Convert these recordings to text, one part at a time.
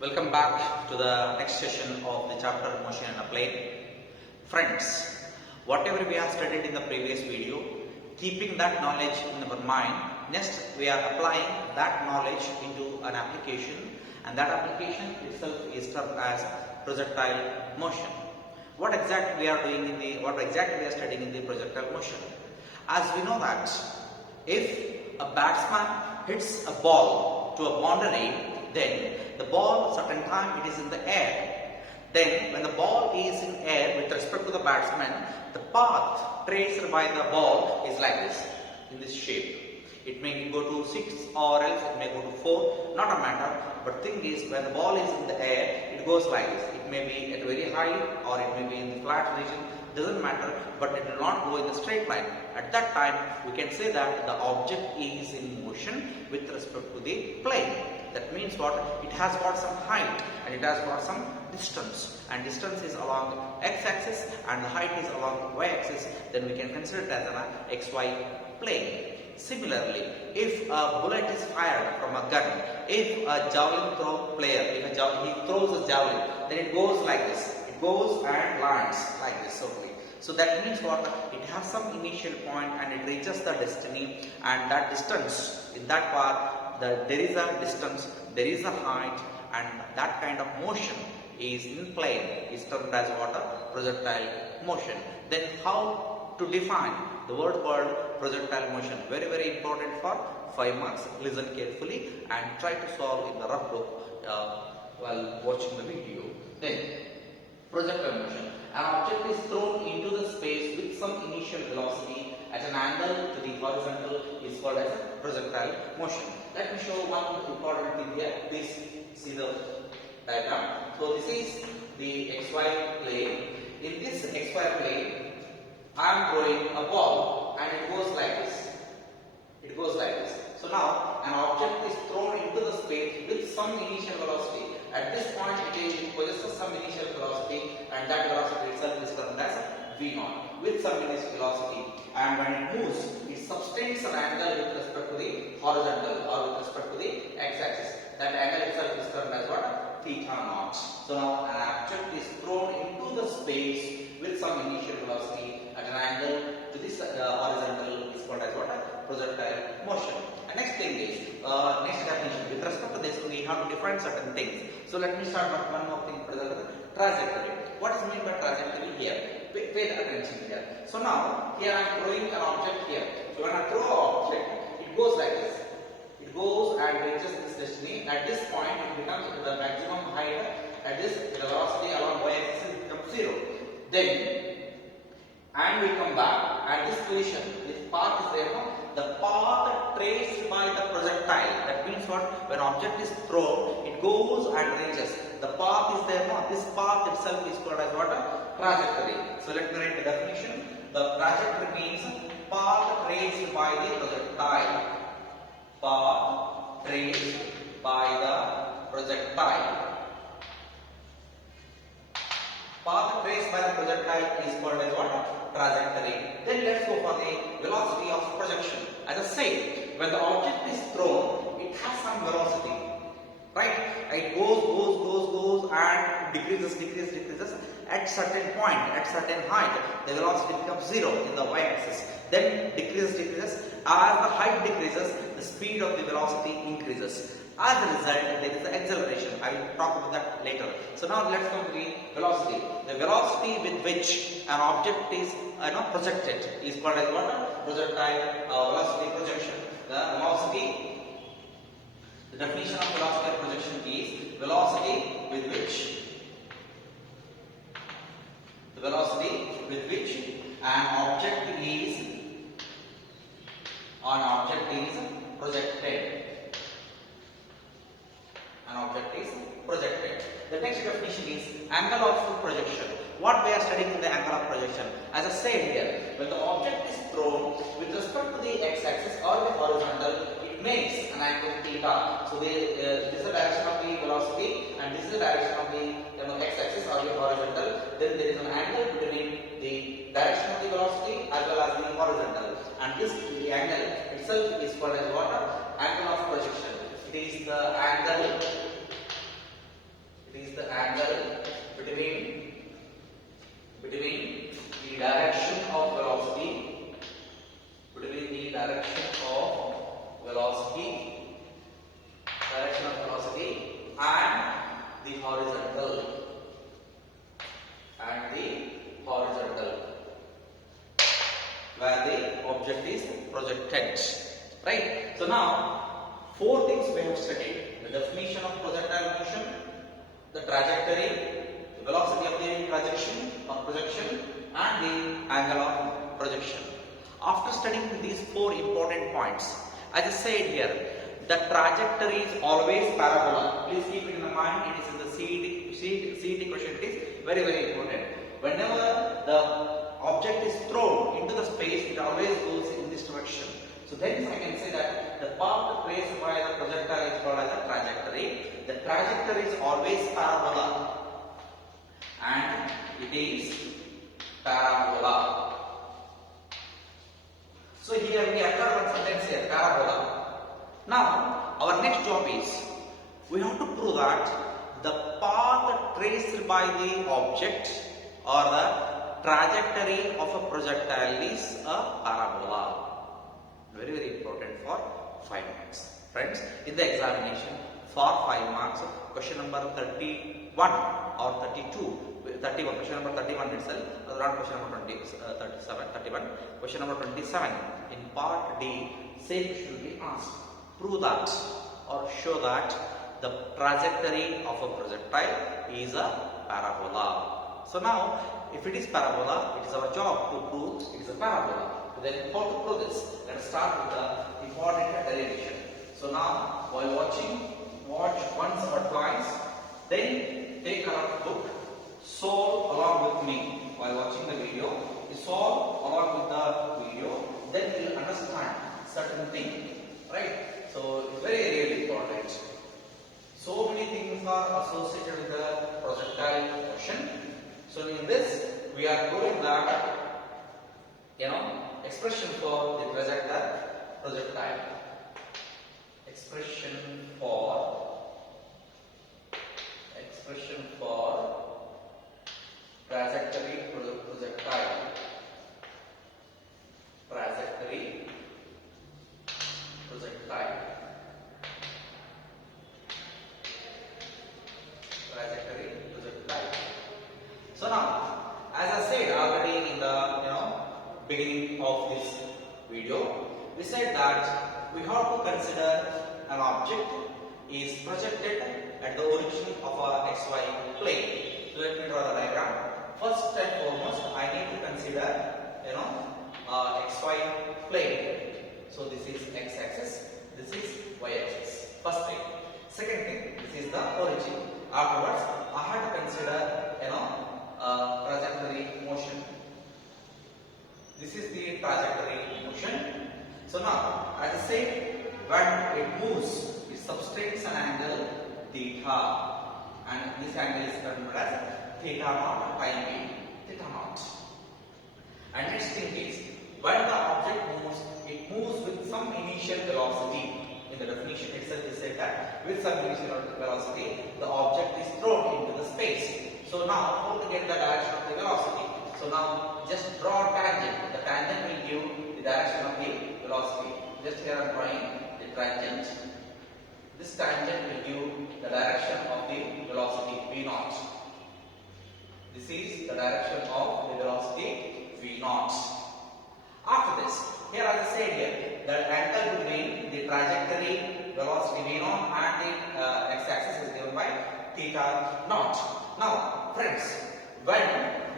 Welcome back to the next session of the chapter Motion in a Plane. Friends, whatever we have studied in the previous video, keeping that knowledge in our mind, next we are applying that knowledge into an application, and that application itself is termed as projectile motion. What exactly we are studying in the projectile motion? As we know that if a batsman hits a ball to a boundary, then the ball certain time it is in the air. Then when the ball is in air with respect to the batsman, the path traced by the ball is like this, in this shape. It may go to 6 or else it may go to 4, not a matter. But thing is, when the ball is in the air, it goes like this. It may be at very high or it may be in the flat region, doesn't matter, but it will not go in the straight line. At that time, we can say that the object is in motion with respect to the plane. That means what? It has got some height and it has got some distance, and distance is along the x-axis and the height is along the y-axis. Then we can consider it as an xy plane. Similarly, if a bullet is fired from a gun, if a javelin throw player, he throws a javelin, then it goes like this. It goes and lands like this only. So that means what? It has some initial point and it reaches the destiny, and that distance, in that part, there is a distance, there is a height, and that kind of motion is in plane is termed as what? Projectile motion. Then how to define the word called projectile motion? Very, very important for 5 marks. Listen carefully and try to solve in the rough book while watching the video. Then, projectile motion. An object is thrown into the space with some initial velocity at an angle to the horizontal is called as projectile motion. Let me show one important thing here. Please see the diagram. So this is the xy plane. In this xy plane, I am throwing a ball and it goes like this. It goes like this. So now an object is thrown into the space with some initial velocity. At this point it possesses some initial velocity, and that velocity itself is termed as V0 with some initial velocity, and when it moves, it sustains an angle with respect to the horizontal or with respect to the x-axis. That angle itself is termed as what? Theta naught. So now an object is thrown into the space with some initial velocity at an angle to this horizontal is called as what? Projectile motion. And next thing is, next definition. With respect to this, we have to define certain things. So let me start with one more thing, trajectory. What is meant by trajectory here? Pay attention here. So now, here I am throwing an object here. So when I throw an object, it goes like this. It goes and reaches this destiny. At this point, it becomes the maximum height. At this, the velocity along y-axis becomes 0. Then, and we come back at this position. This path is there now. The path traced by the projectile. That means what? When object is thrown, it goes and reaches. The path is there now. This path itself is called as what? Trajectory. So let me write the definition. The trajectory means path traced by the projectile. Path traced by the projectile. Path traced by the projectile is called as what? Trajectory. Then let's go for the velocity of projection. As I said, when the object is thrown, it has some velocity, right? It goes and decreases. At certain point, at certain height, the velocity becomes 0 in the y-axis. Then decreases. As the height decreases, the speed of the velocity increases. As a result, there is the acceleration. I will talk about that later. So now let's come to the velocity. The velocity with which an object is projected is called as what? Projectile velocity projection. The definition of velocity projection is velocity with which an object is projected. An object is projected. The next definition is angle of projection. What we are studying in the angle of projection? As I said here, when the object is thrown with respect to the x-axis or the horizontal, it makes an angle theta. So this is the direction of the velocity, and this is the direction of the x-axis or the horizontal. Then there is an angle between the direction of the velocity as well as the horizontal, and the angle itself is called as what? Angle of projection. It is the angle the angle between the direction of velocity, and the horizontal, where the object is projected. Right? So now, four things we have studied: the definition of projectile motion, the trajectory, the velocity of the projection, and the angle of projection. After studying these four important points, as I said here, the trajectory is always parabola. Please keep it in mind. It is in the CET question. It is very, very important. Whenever the object is thrown into the space, it always goes in this direction. So then I can say that the path traced by the projectile is called as a trajectory. The trajectory is always parabola, and it is parabola. So here we occur one sentence here, parabola. Now our next job is we have to prove that the path traced by the object or the trajectory of a projectile is a parabola. Very, very important for 5 marks. Friends, in the examination for 5 marks, question number 31 or 31, question number 31 itself, around question number 31, question number 27 in part D, same question will be asked. Prove that or show that the trajectory of a projectile is a parabola. So now, if it is parabola, it is our job to prove it is a parabola. So then how to prove this? Let us start with the important derivation. So now, while watching, watch once or twice, then take a book, solve along with me while watching the video. You solve along with the video, then you will understand certain thing, right? So it's very, really important. So many things are associated with the projectile motion. So in this, we are going that, expression for the projectile. Expression for trajectory projectile. So now, as I said already in the beginning of this video, we said that we have to consider an object is projected at the origin of a xy plane. So let me draw the diagram. First and foremost, I need to consider xy plane. So this is x-axis, this is y-axis. First thing. Second thing, this is the origin. Afterwards, I have to consider trajectory motion. This is the trajectory motion. So now, as I said, when it moves, it subtends an angle theta, and this angle is termed as theta naught time b, theta naught. And next thing is, when the object moves, it moves with some initial velocity. In the definition itself, it said that with some initial velocity, the object is thrown into the space. So now, how to get the direction of the velocity? So now, just draw a tangent. The tangent will give the direction of the velocity. Just here I am drawing the tangent. This tangent will give the direction of the velocity V0. This is the direction of the velocity V0. After this, here as I said here, the angle between the trajectory velocity V0 and the x-axis is given by theta naught. Now, friends, when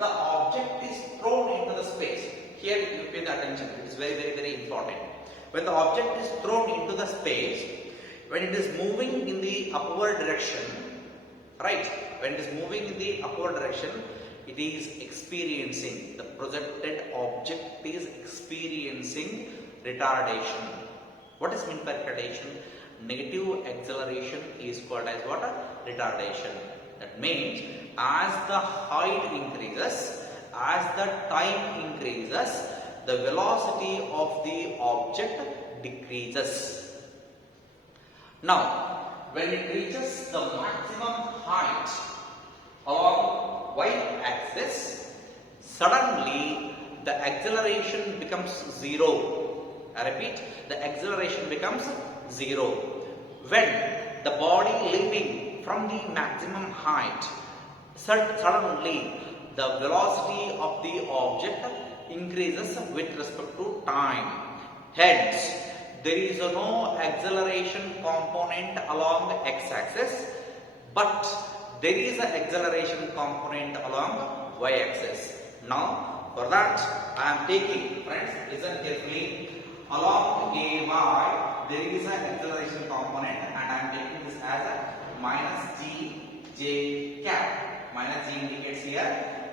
the object is thrown into the space, here you pay the attention, it is very, very, very important. When the object is thrown into the space, when it is moving in the upward direction, right? When it is moving in the upward direction, it is experiencing, the projected object is experiencing retardation. What is meant by retardation? Negative acceleration is called as what? Retardation. That means as the height increases, as the time increases, the velocity of the object decreases. Now, when it reaches the maximum height, along y-axis, suddenly the acceleration becomes 0. I repeat, the acceleration becomes 0 when the body leaving from the maximum height, suddenly the velocity of the object increases with respect to time. Hence, there is no acceleration component along the x-axis, but there is an acceleration component along y-axis. Now, for that, I am taking, friends, listen carefully, along AY, there is an acceleration component and I am taking this as a minus g j cap. Minus g indicates here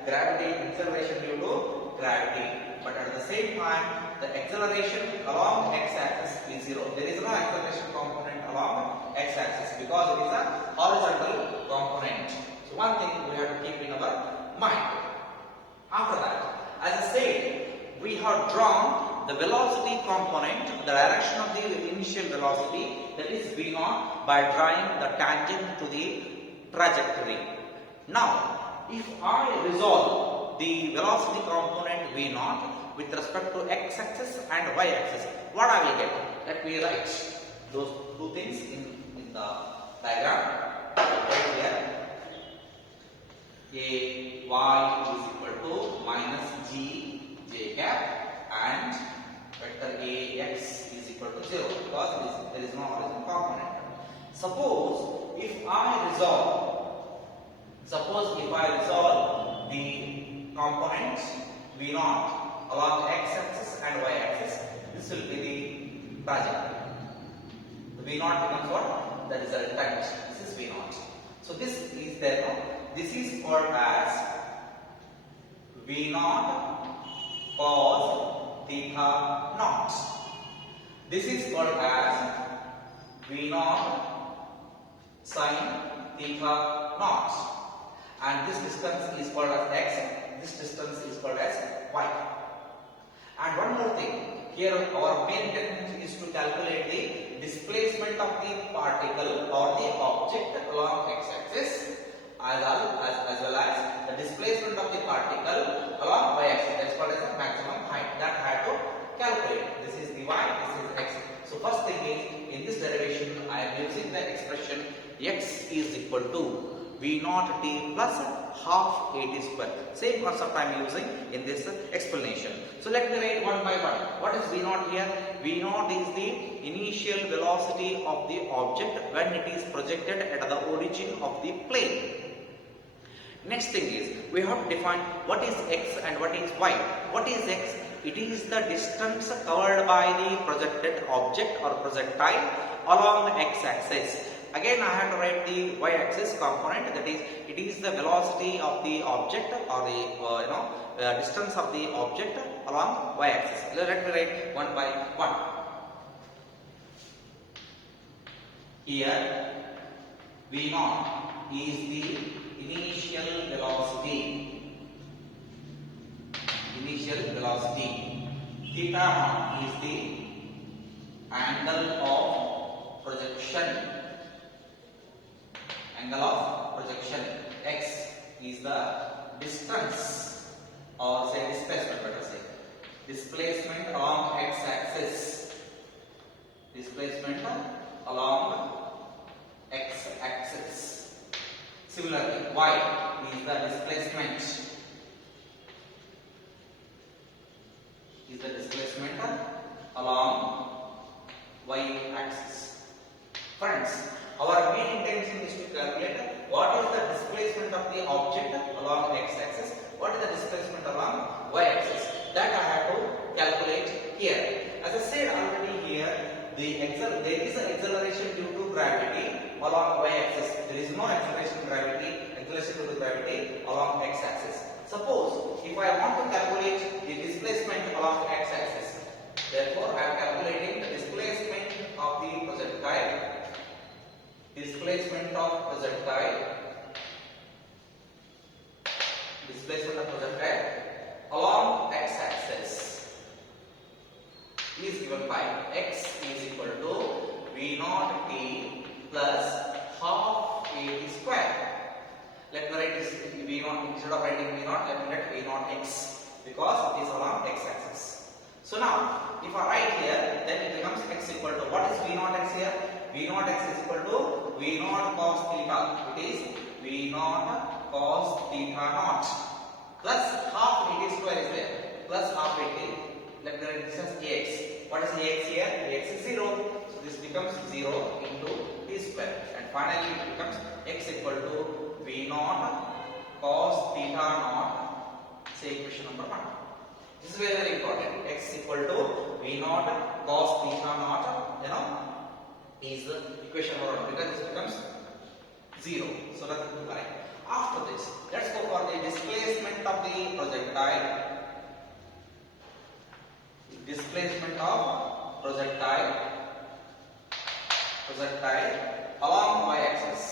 gravity, acceleration due to gravity. But at the same time, the acceleration along x-axis is 0. There is no acceleration component along x-axis because it is a horizontal component. So one thing we have to keep in our mind. After that, as I said, we have drawn the velocity component, the direction of the initial velocity, that is V0, by drawing the tangent to the trajectory. Now, if I resolve the velocity component V0 with respect to x-axis and y-axis, what I will get? Let me write those two things in the diagram. Right here, a y is equal to minus g j cap and vector ax is equal to 0 because there is no horizontal component. Suppose if I resolve the components V0 along x-axis and y-axis, this will be the trajectory. The V0 becomes what? The resultant. This is V0. So this is there now. This is called as V0 cos theta naught. This is called as V0 sin theta naught. And this distance is called as x. This distance is called as y. And one more thing. Here our main intention is to calculate the displacement of the particle or the object along x-axis as well as the displacement of the particle along y-axis. That's called as the maximum height. That I have to calculate. This is the y, this is x. So first thing is, in this derivation I am using the expression x is equal to V0 t plus half at square. Same concept I am using in this explanation. So let me write one by one. What is V0 here? V0 is the initial velocity of the object when it is projected at the origin of the plane. Next thing is, we have to define what is x and what is y. What is x? It is the distance covered by the projected object or projectile along x-axis. Again, I have to write the y-axis component, that is, it is the velocity of the object or the distance of the object along y-axis. Let me write one by one. Here, V0 is the initial velocity. Theta naught is the angle of projection. X is the distance or say displacement, better say. Displacement along x-axis. Similarly, y is the displacement. Along y-axis. Friends, our main intention is to calculate what is the displacement of the object along x-axis, what is the displacement along y-axis. That I have to calculate here. As I said already here, there is an acceleration due to gravity along y-axis. There is no acceleration due to gravity along x-axis. Suppose if I want to calculate the displacement along x-axis, therefore I am calculating the displacement of the projectile. Displacement of projectile along x-axis is given by x is equal to V0 t plus half at square. Let me write this V0 instead of writing V0. Let me write V0x because it is along x-axis. So now, if I write here, then it becomes x equal to what is V0x here? V0x is equal to V0 cos theta. It is V0 cos theta naught plus half 80 square is there plus half 80. Let me write this as ax. What is ax here? Ax is 0. So this becomes 0 into t square. And finally it becomes x equal to V0 cos theta naught. Say equation number 1. This is very, very important. X equal to V0 cos theta naught, is equation number 1 because this becomes 0. So that is correct. After this, let's go for the displacement of the projectile. Displacement of projectile along y-axis.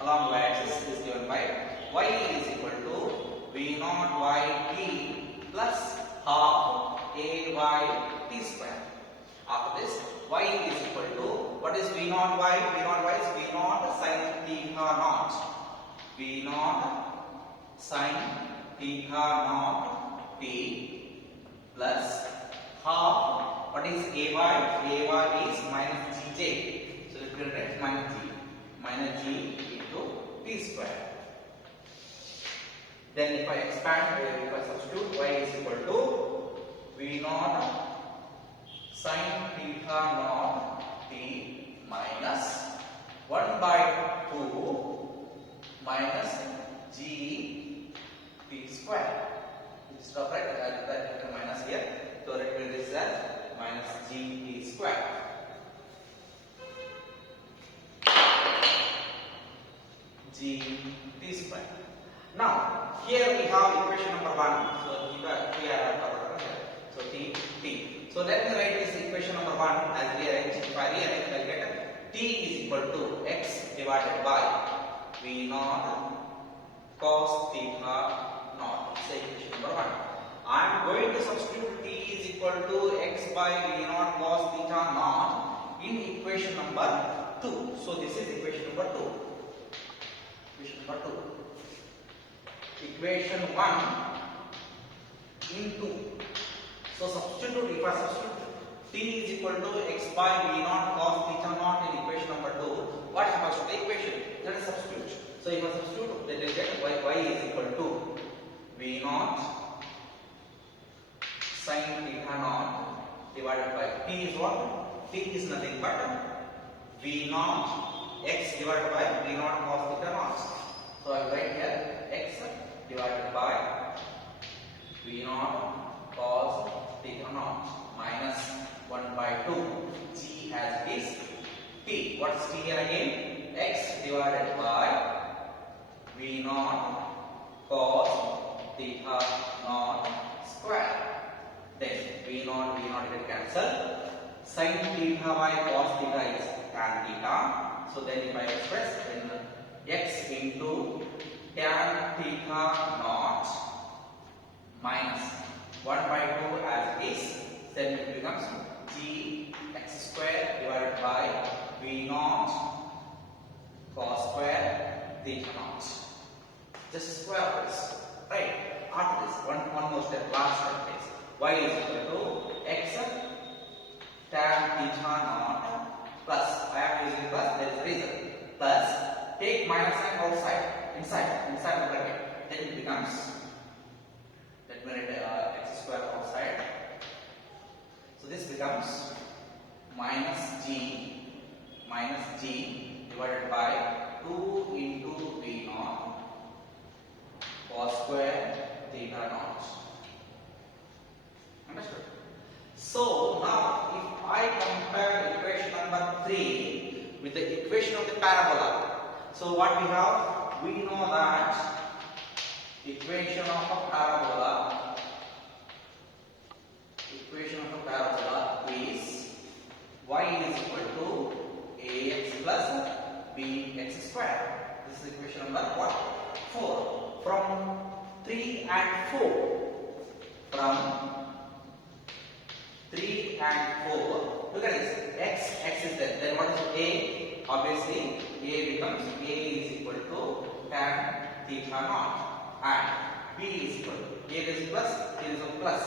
Along y-axis is given by y is equal to V0 yt plus half ayt square. After this, y is equal to what is V0 y? V0 y is V0 sin theta naught. V0 sin theta naught t plus half what is ay? Ay is minus gj. So if you write minus g into t square. Then if I expand, if I substitute, y is equal to V0 sin theta naught t minus 1 by 2 minus g t square. Instead of that minus here, so let me this as minus g t square. G t square. Now here we have equation number 1. So here so t. So let me write this equation number 1 as rearrange. If I rearrange, I will get t is equal to x divided by V0 cos theta naught. Say equation number 1. I am going to substitute t is equal to x by V0 cos theta naught in equation number 2. So this is equation number 2. Equation number 2. Equation 1 in 2. So substitute, if I substitute t is equal to x by V0 cos theta naught in equation number 2, what happens to the equation? Let us substitute. So if I substitute, then we get y is equal to V0 sin theta naught divided by t is what? T is nothing but V0 x divided by V0 cos theta naught. So I will write here x divided by V0 cos theta naught minus 1 by 2 g as is t. What is t here again? X divided by V0 cos theta naught square. Then V0 will cancel. Sin theta by cos theta is tan theta. So then if I express then x into tan theta naught minus 1 by 2 as is, then it becomes g x square divided by V0 cos square theta naught. Just square this, right? After this, one more step, last step is y is equal to x tan theta naught plus, I am using plus, there is a reason, plus take minus sign outside, inside the bracket, then it becomes, let me write x square outside. So this becomes minus g divided by 2 into V0 cos square theta naught. Understood? So now if I compare equation number 3 with the equation of the parabola, so what we have? We know that equation of a parabola is y is equal to ax plus bx square. This is equation number what? 4. From 3 and 4. From 3 and 4. Look at this. X is there. Then what is A? Obviously, A becomes A tan theta naught, and b is equal to, here is plus, here is a plus,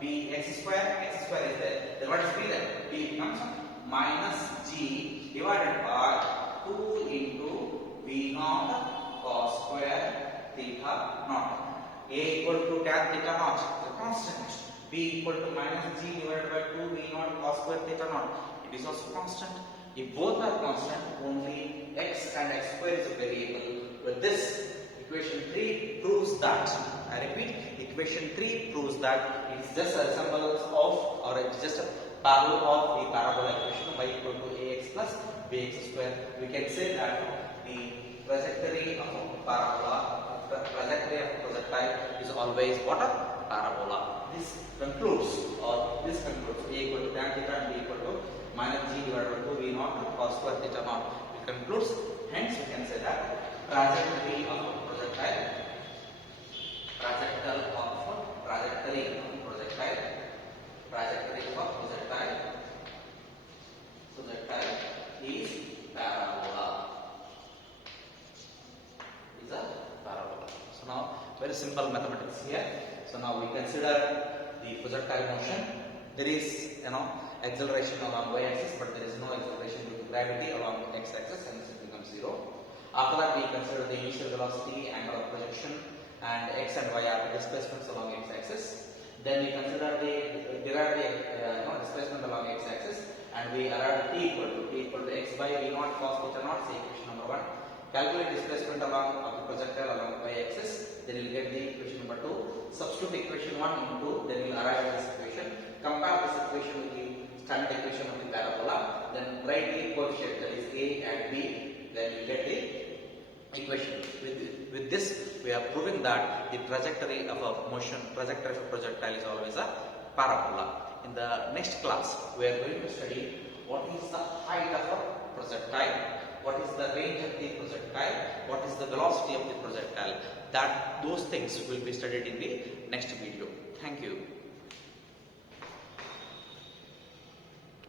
b x square is there. Then what is b then? b becomes minus g divided by 2 into v naught cos square theta naught. A equal to tan theta naught, the constant. B equal to minus g divided by 2 v naught cos square theta naught. It is also constant. If both are constant, only x and x square is a variable. But this equation 3 proves that. I repeat, equation 3 proves that it is just a resemblance of, or it is just a parallel of the parabola equation y equal to ax plus bx square. We can say that the trajectory of a parabola, the trajectory of a projectile is always what? A parabola. This concludes a equal to tan theta and b equal to minus g divided by 2 v naught cos square theta naught. It concludes. Hence, we can say that trajectory of a projectile, trajectory of a projectile is parabola. Is a parabola. So now, very simple mathematics here. So now we consider the projectile motion. There is, acceleration along y-axis, but there is no acceleration due to gravity along x-axis, and it becomes 0. After that, we consider the initial velocity, angle of projection, and x and y are the displacements along x-axis. Then we consider derive the displacement along x-axis, and we arrive at t equal to x by v naught cos theta naught. Say equation number 1. Calculate displacement along of the projectile along y-axis. Then you will get the equation number 2. Substitute equation 1 into, then you will arrive at this equation. Compare this equation with the standard equation of the parabola. Then write the coefficient, that is a and b. Then you get the equation. With this, we are proving that the trajectory of a projectile is always a parabola. In the next class, we are going to study what is the height of a projectile, what is the range of the projectile, what is the velocity of the projectile. Those things will be studied in the next video. Thank you.